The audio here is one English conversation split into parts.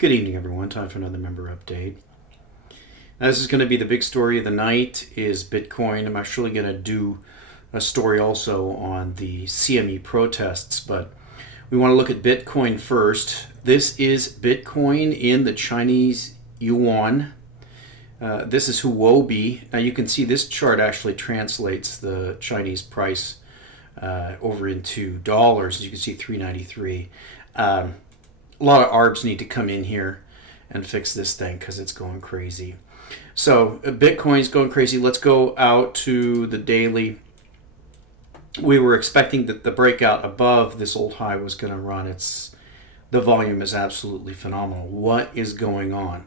Good evening, everyone. Time for another member update. Now, this is going to be the big story of the night is Bitcoin. I'm actually going to do a story also on the CME protests, but we want to look at Bitcoin first. This is Bitcoin in the Chinese yuan. This is Huobi. Now you can see this chart actually translates the Chinese price over into dollars. As you can see, 393. A lot of ARBs need to come in here and fix this thing because it's going crazy. So Bitcoin's going crazy. Let's go out to the daily. We were expecting that the breakout above this old high was going to run. The volume is absolutely phenomenal. What is going on?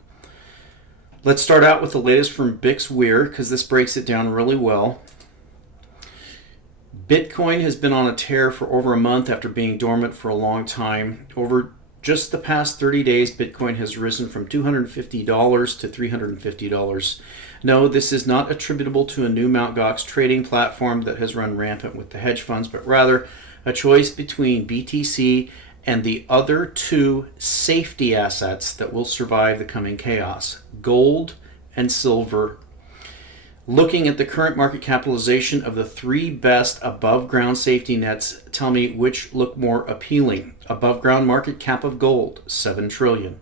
Let's start out with the latest from BixWeir because this breaks it down really well. Bitcoin has been on a tear for over a month after being dormant for a long time. Over just the past 30 days, Bitcoin has risen from $250 to $350. No, this is not attributable to a new Mt. Gox trading platform that has run rampant with the hedge funds, but rather a choice between BTC and the other two safety assets that will survive the coming chaos, gold and silver. Looking at the current market capitalization of the three best above ground safety nets, tell me which look more appealing. Above ground market cap of gold, 7 trillion.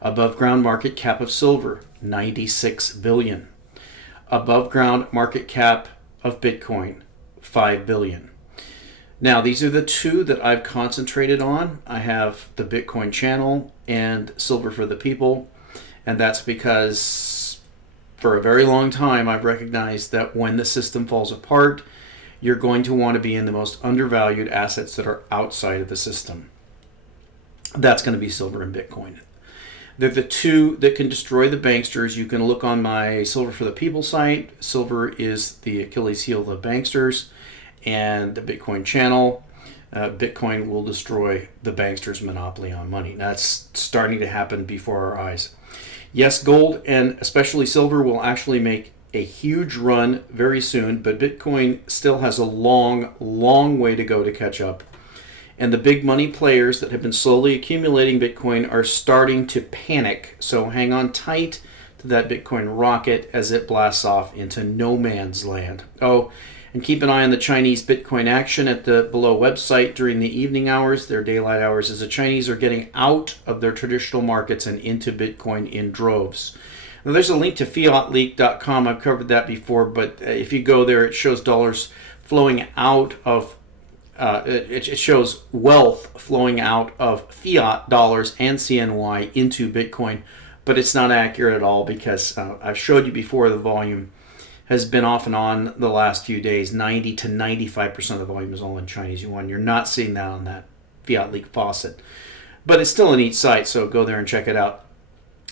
Above ground market cap of silver, 96 billion. Above ground market cap of Bitcoin, 5 billion. Now, these are the two that I've concentrated on. I have the Bitcoin channel and Silver for the People, and that's because for a very long time, I've recognized that when the system falls apart, you're going to want to be in the most undervalued assets that are outside of the system. That's going to be silver and Bitcoin. They're the two that can destroy the banksters. You can look on my Silver for the People site. Silver is the Achilles heel of the banksters, and the Bitcoin channel. Bitcoin will destroy the banksters' monopoly on money. That's starting to happen before our eyes. Yes, gold and especially silver will actually make a huge run very soon, but Bitcoin still has a long, long way to go to catch up. And the big money players that have been slowly accumulating Bitcoin are starting to panic. So hang on tight to that Bitcoin rocket as it blasts off into no man's land. Oh, and keep an eye on the Chinese Bitcoin action at the below website during the evening hours, their daylight hours, as the Chinese are getting out of their traditional markets and into Bitcoin in droves. Now, there's a link to fiatleak.com. I've covered that before, but if you go there, it shows dollars flowing out of, it shows wealth flowing out of fiat dollars and CNY into Bitcoin, but it's not accurate at all because I've showed you before the volume has been off and on the last few days. 90 to 95% of the volume is all in Chinese yuan. You're not seeing that on that Fiat Leak faucet. But it's still a neat site, so go there and check it out.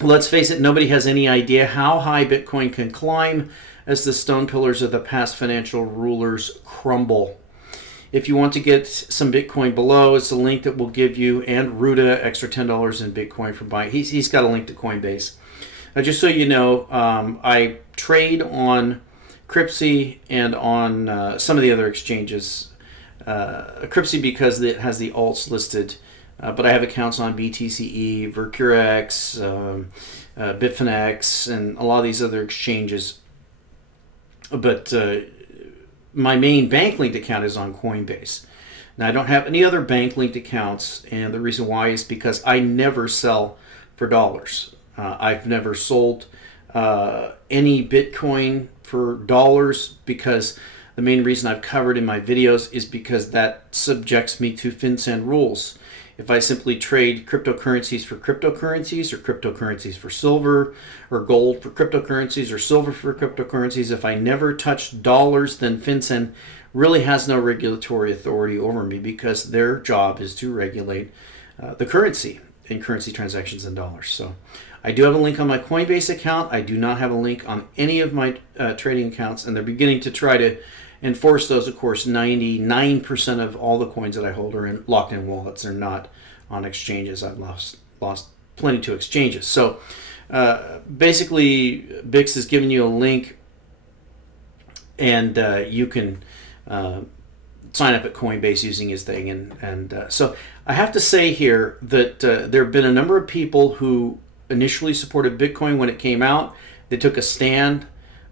Let's face it, nobody has any idea how high Bitcoin can climb as the stone pillars of the past financial rulers crumble. If you want to get some Bitcoin below, it's a link that will give you and Ruda extra $10 in Bitcoin for buying. He's got a link to Coinbase. Just so you know, I trade on Cryptsy and on some of the other exchanges. Cryptsy because it has the alts listed, but I have accounts on BTCE, Vercurex, Bitfinex, and a lot of these other exchanges. But my main bank-linked account is on Coinbase. Now, I don't have any other bank-linked accounts, and the reason why is because I never sell for dollars. I've never sold any Bitcoin for dollars because the main reason I've covered in my videos is because that subjects me to FinCEN rules. If I simply trade cryptocurrencies for cryptocurrencies or cryptocurrencies for silver or gold for cryptocurrencies or silver for cryptocurrencies, if I never touch dollars, then FinCEN really has no regulatory authority over me because their job is to regulate the currency and currency transactions in dollars. So I do have a link on my Coinbase account. I do not have a link on any of my trading accounts, and they're beginning to try to enforce those. Of course, 99% of all the coins that I hold are in locked in wallets. They're not on exchanges. I've lost plenty to exchanges. So basically, Bix is giving you a link, and you can sign up at Coinbase using his thing. And so I have to say here that there have been a number of people who initially supported Bitcoin when it came out. They took a stand.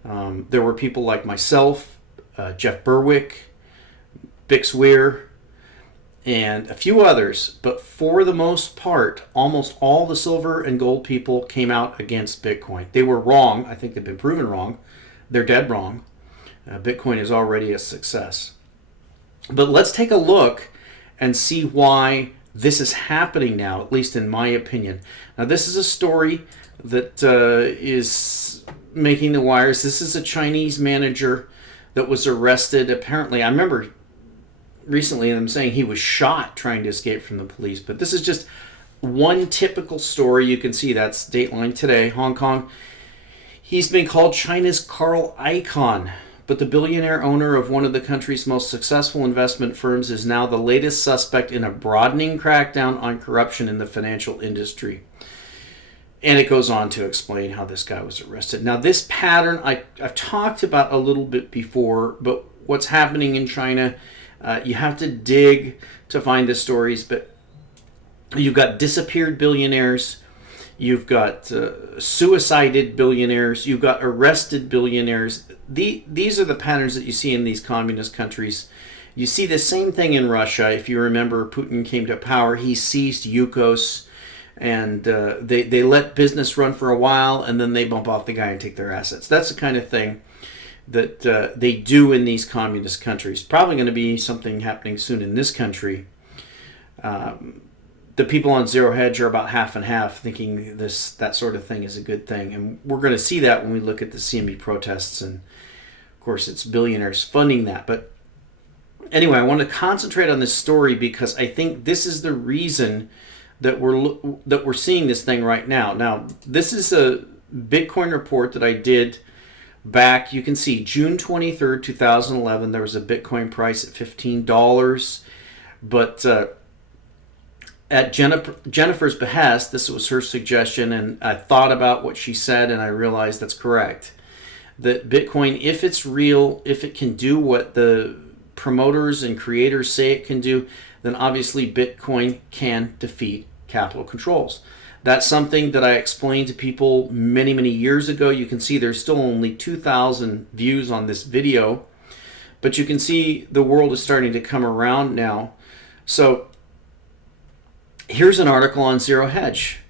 There were people like myself, Jeff Berwick, Bix Weir, and a few others. But for the most part, almost all the silver and gold people came out against Bitcoin. They were wrong. I think they've been proven wrong. They're dead wrong. Bitcoin is already a success. But let's take a look and see why this is happening now, at least in my opinion. Now, this is a story that is making the wires. This is a Chinese manager that was arrested. Apparently, I remember recently them saying he was shot trying to escape from the police. But this is just one typical story. You can see that's Dateline today, Hong Kong. He's been called China's Carl Icahn. But the billionaire owner of one of the country's most successful investment firms is now the latest suspect in a broadening crackdown on corruption in the financial industry. And it goes on to explain how this guy was arrested. Now, this pattern I've talked about a little bit before, but what's happening in China, you have to dig to find the stories. But you've got disappeared billionaires. You've got suicided billionaires. You've got arrested billionaires. These are the patterns that you see in these communist countries. You see the same thing in Russia. If you remember, Putin came to power. He seized Yukos, and they let business run for a while, and then they bump off the guy and take their assets. That's the kind of thing that they do in these communist countries. Probably going to be something happening soon in this country. The people on Zero Hedge are about half and half, thinking that sort of thing is a good thing. And we're going to see that when we look at the CME protests. And, of course, it's billionaires funding that. But anyway, I want to concentrate on this story because I think this is the reason that we're seeing this thing right now. Now, this is a Bitcoin report that I did back. You can see June 23rd, 2011. There was a Bitcoin price at $15. But at Jennifer's behest, this was her suggestion, and I thought about what she said, and I realized that's correct. That Bitcoin, if it's real, if it can do what the promoters and creators say it can do, then obviously Bitcoin can defeat capital controls. That's something that I explained to people many, many years ago. You can see there's still only 2,000 views on this video, but you can see the world is starting to come around now. So here's an article on Zero Hedge.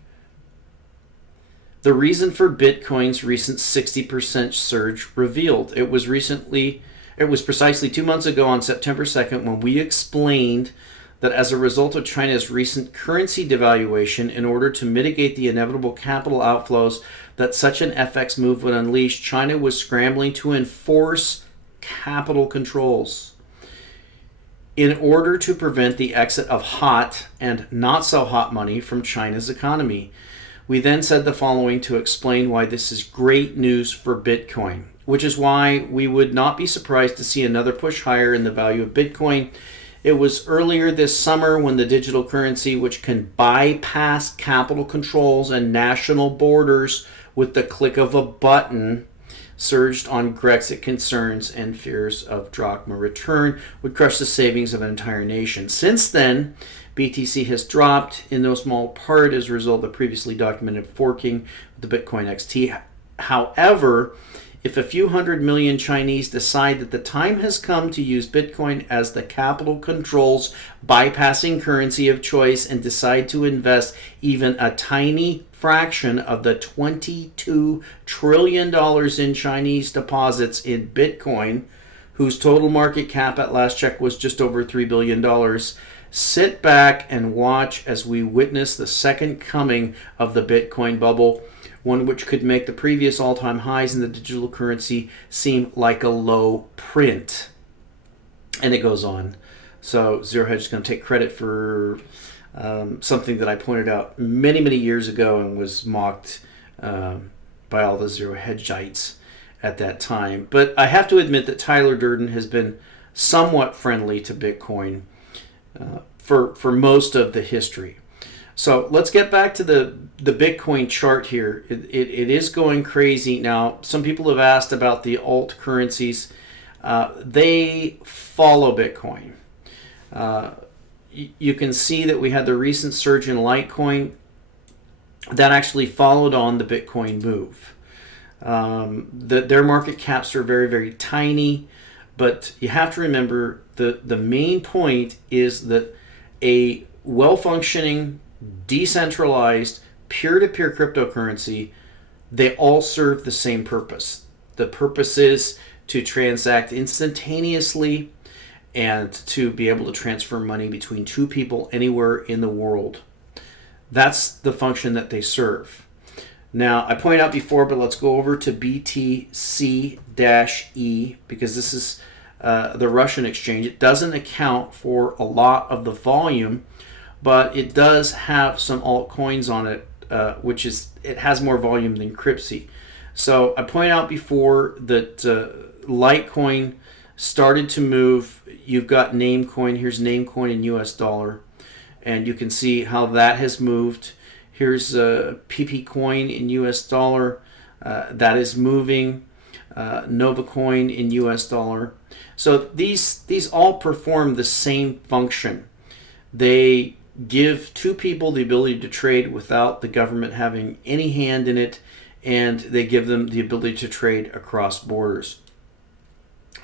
The reason for Bitcoin's recent 60% surge revealed. It was precisely 2 months ago on September 2nd when we explained that as a result of China's recent currency devaluation, in order to mitigate the inevitable capital outflows that such an FX move would unleash, China was scrambling to enforce capital controls in order to prevent the exit of hot and not so hot money from China's economy. We then said the following to explain why this is great news for Bitcoin, which is why we would not be surprised to see another push higher in the value of Bitcoin. It was earlier this summer when the digital currency, which can bypass capital controls and national borders with the click of a button, surged on Brexit concerns and fears of drachma return would crush the savings of an entire nation. Since then, BTC has dropped in no small part as a result of the previously documented forking of the Bitcoin XT. However, if a few 100 million Chinese decide that the time has come to use Bitcoin as the capital controls bypassing currency of choice and decide to invest even a tiny fraction of the $22 trillion in Chinese deposits in Bitcoin, whose total market cap at last check was just over $3 billion, sit back and watch as we witness the second coming of the Bitcoin bubble, one which could make the previous all-time highs in the digital currency seem like a low print. And it goes on. So Zero Hedge is going to take credit for something that I pointed out many, many years ago and was mocked by all the Zero Hedgeites at that time. But I have to admit that Tyler Durden has been somewhat friendly to Bitcoin for most of the history. So let's get back to the Bitcoin chart here. It is going crazy. Now, some people have asked about the alt currencies. they follow Bitcoin. You can see that we had the recent surge in Litecoin that actually followed on the Bitcoin move. Their market caps are very, very tiny, but you have to remember the main point is that a well-functioning, decentralized, peer-to-peer cryptocurrency, they all serve the same purpose. The purpose is to transact instantaneously and to be able to transfer money between two people anywhere in the world. That's the function that they serve. Now, I pointed out before, but let's go over to BTC-E because this is the Russian exchange. It doesn't account for a lot of the volume, but it does have some altcoins on it, which is, it has more volume than Cryptsy. So I pointed out before that Litecoin started to move. You've got Namecoin. Here's Namecoin in US dollar. And you can see how that has moved. Here's PP coin in US dollar. That is moving. Nova coin in US dollar. So these all perform the same function. They give two people the ability to trade without the government having any hand in it, and they give them the ability to trade across borders.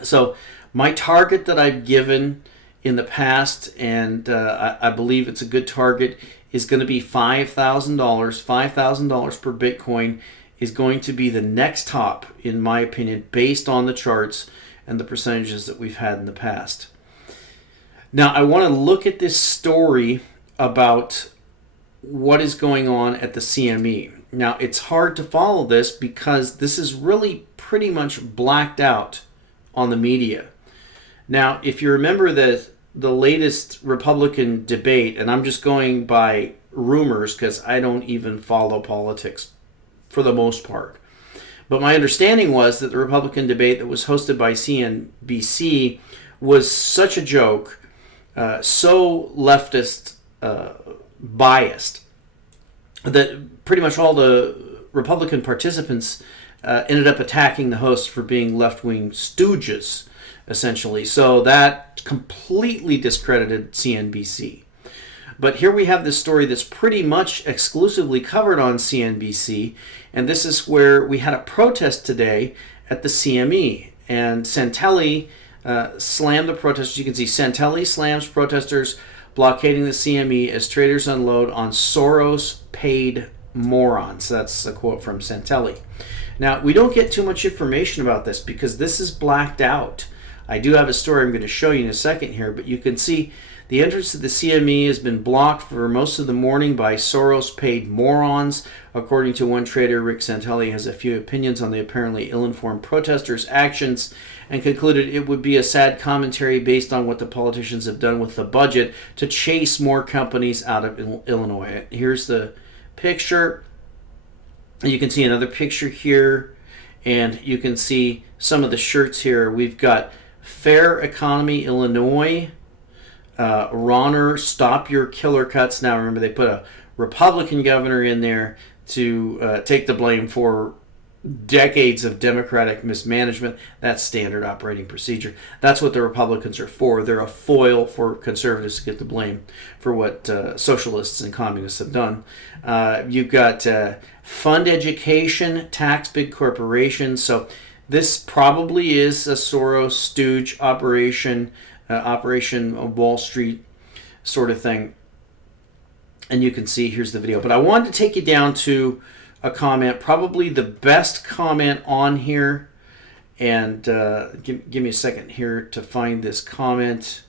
So my target that I've given in the past, and I believe it's a good target, is going to be $5,000. $5,000 per Bitcoin is going to be the next top, in my opinion, based on the charts and the percentages that we've had in the past. Now, I want to look at this story about what is going on at the CME. Now, it's hard to follow this because this is really pretty much blacked out on the media. Now, if you remember the latest Republican debate, and I'm just going by rumors because I don't even follow politics for the most part, but my understanding was that the Republican debate that was hosted by CNBC was such a joke, so leftist biased, that pretty much all the Republican participants ended up attacking the host for being left-wing stooges, essentially. So that completely discredited CNBC. But here we have this story that's pretty much exclusively covered on CNBC, and this is where we had a protest today at the CME, and Santelli slammed the protesters. You can see Santelli slams protesters blockading the CME as traders unload on Soros-paid morons. That's a quote from Santelli. Now, we don't get too much information about this because this is blacked out. I do have a story I'm going to show you in a second here, but you can see the entrance to the CME has been blocked for most of the morning by Soros-paid morons. According to one trader, Rick Santelli has a few opinions on the apparently ill-informed protesters' actions and concluded it would be a sad commentary based on what the politicians have done with the budget to chase more companies out of Illinois. Here's the picture. You can see another picture here, and you can see some of the shirts here. We've got Fair Economy Illinois, Ronner, Stop Your Killer Cuts. Now remember, they put a Republican governor in there to take the blame for decades of Democratic mismanagement. That's standard operating procedure. That's what the Republicans are for. They're a foil for conservatives to get the blame for what socialists and communists have done. You've got fund education, tax big corporations. So this probably is a Soros stooge operation, Operation Wall Street sort of thing. And you can see, here's the video. But I wanted to take you down to a comment, probably the best comment on here. And give me a second here to find this comment.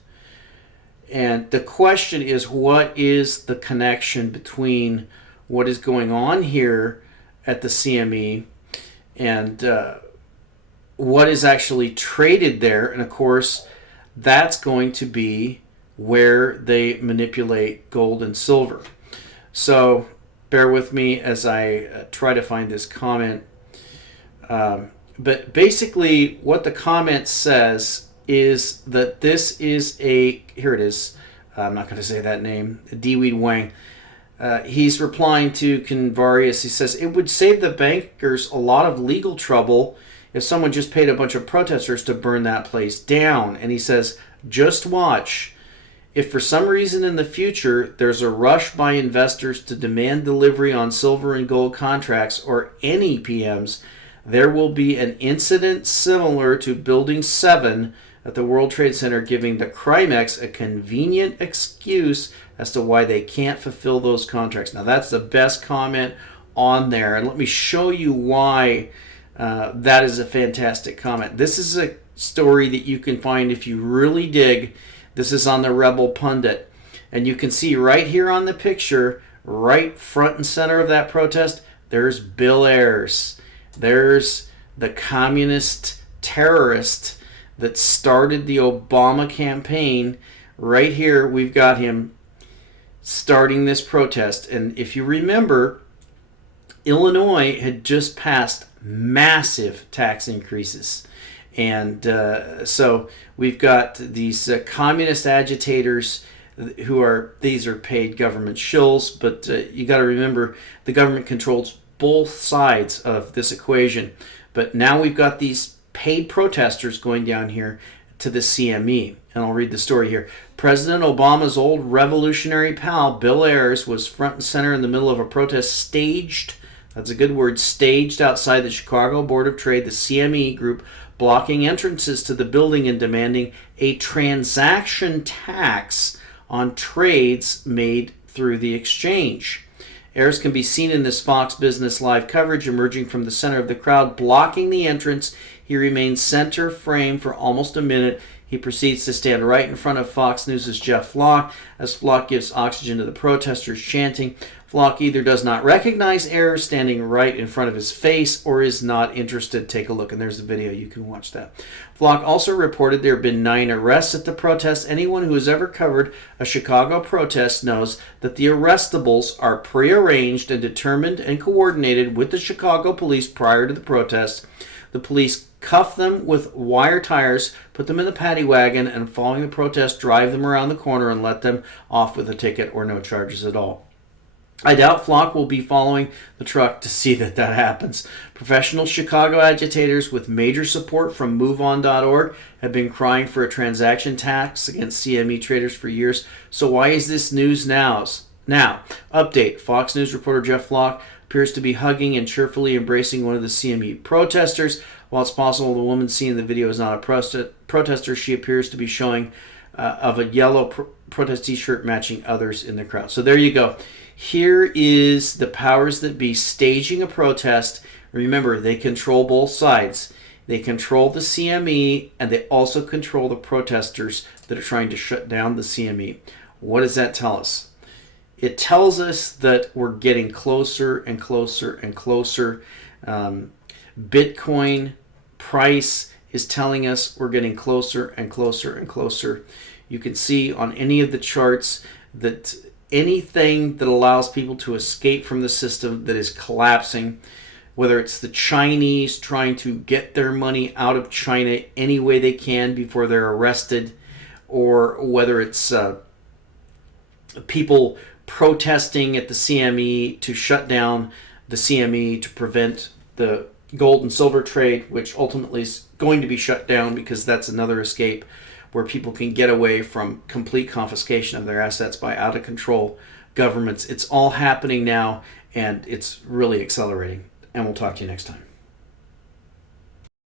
And the question is, what is the connection between what is going on here at the CME and what is actually traded there? And of course, that's going to be where they manipulate gold and silver. So bear with me as I try to find this comment. But basically what the comment says is that this is a, here it is, I'm not going to say that name, Dewey Wang. He's replying to Convarius. He says, it would save the bankers a lot of legal trouble if someone just paid a bunch of protesters to burn that place down. And he says, just watch. If for some reason in the future there's a rush by investors to demand delivery on silver and gold contracts or any PMs, there will be an incident similar to Building 7 at the World Trade Center, giving the Crimex a convenient excuse as to why they can't fulfill those contracts. Now, that's the best comment on there. And let me show you why that is a fantastic comment. This is a story that you can find if you really dig. This is on the Rebel Pundit. And you can see right here on the picture, right front and center of that protest, there's Bill Ayers. There's the communist terrorist that started the Obama campaign. Right here, we've got him starting this protest. And if you remember, Illinois had just passed massive tax increases. And so we've got these communist agitators these are paid government shills, but you got to remember the government controls both sides of this equation. But now we've got these paid protesters going down here to the CME. And I'll read the story here. President Obama's old revolutionary pal, Bill Ayers, was front and center in the middle of a protest staged, that's a good word, staged outside the Chicago Board of Trade, the CME group, blocking entrances to the building and demanding a transaction tax on trades made through the exchange. Ayers can be seen in this Fox Business Live coverage, emerging from the center of the crowd, blocking the entrance. He remains center frame for almost a minute. He proceeds to stand right in front of Fox News' Jeff Flock as Flock gives oxygen to the protesters chanting. Flock either does not recognize Ayers standing right in front of his face or is not interested. Take a look, and there's the video. You can watch that. Flock also reported there have been 9 arrests at the protest. Anyone who has ever covered a Chicago protest knows that the arrestables are prearranged and determined and coordinated with the Chicago police prior to the protest. The police cuff them with wire tires, put them in the paddy wagon, and following the protest, drive them around the corner and let them off with a ticket or no charges at all. I doubt Flock will be following the truck to see that happens. Professional Chicago agitators with major support from MoveOn.org have been crying for a transaction tax against CME traders for years. So why is this news now? Now, update. Fox News reporter Jeff Flock appears to be hugging and cheerfully embracing one of the CME protesters. While it's possible the woman seen in the video is not a protester, she appears to be showing of a yellow protest t-shirt matching others in the crowd. So there you go. Here is the powers that be staging a protest. Remember, they control both sides. They control the CME, and they also control the protesters that are trying to shut down the CME. What does that tell us? It tells us that we're getting closer and closer and closer. Bitcoin price is telling us we're getting closer and closer and closer. You can see on any of the charts that anything that allows people to escape from the system that is collapsing, whether it's the Chinese trying to get their money out of China any way they can before they're arrested, or whether it's people protesting at the CME to shut down the CME to prevent the gold and silver trade, which ultimately is going to be shut down because that's another escape where people can get away from complete confiscation of their assets by out of control governments. It's all happening now, and it's really accelerating. And we'll talk to you next time.